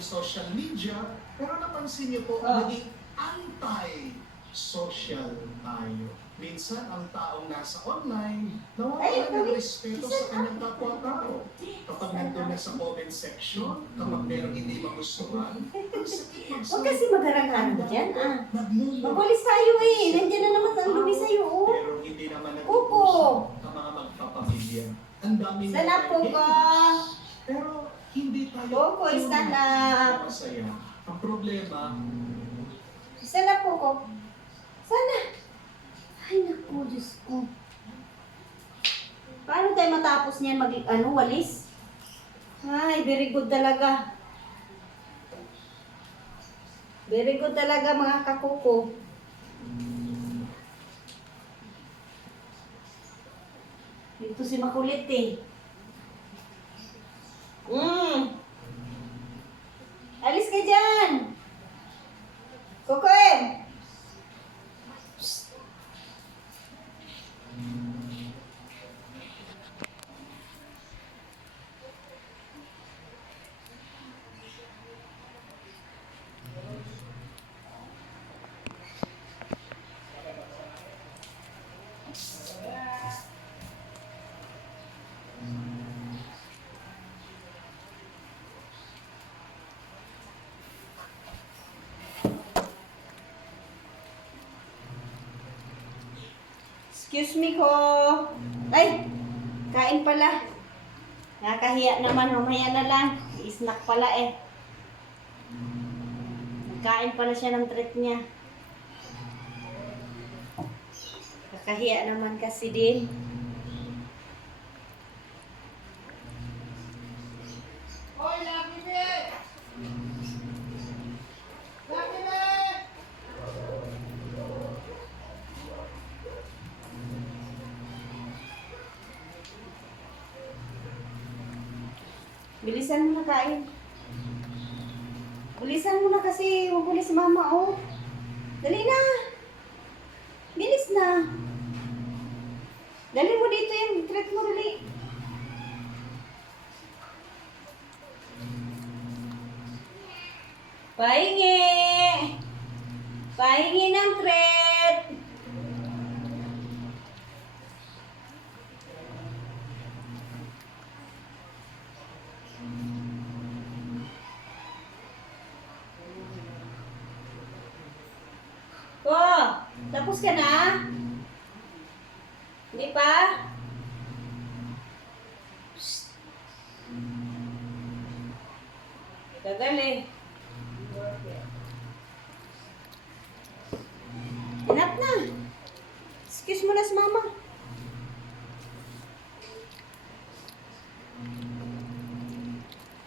yung social media, pero napansin niyo po, naging anti-social tayo. Minsan, ang taong nasa online, nawawalan ng respeto sa kanyang kapwa-tao. Kapag nandun na sa comment section, kapag merong hindi magustuhan, ang sakit magsalita. Huwag kasi magharang-harang dyan, Magulis tayo Nandiyan na naman ang dumi sa'yo, Pero hindi naman Kuko. nag-uusap ang mga magpapamilya. Ang daming Sana po ko. pero hindi tayo Kuko, stand up. masaya. Ang problema, Sana po ko. Sana. Ay, naku, Diyos ko. Paano tayo matapos niyan walis? Ay, very good talaga. Very good talaga mga kakuko. Dito si makulit Alis ka dyan. Kuko Excuse me ko. Ay, kain pala. Nakakahiya naman, mamaya na lang. I-snack pala Nagkain pala siya ng treat niya. Nakakahiya naman kasi din. Hoy, Lucky Bit! Lucky Bit! Bilisan mo na kain. Bilisan mo na kasi magulis si mama, Dali na. Bilis na. Dali mo dito yung treat mo, dali. Pahingi. Pahingi ng treat. Tapos ka na? Hindi pa? Gagal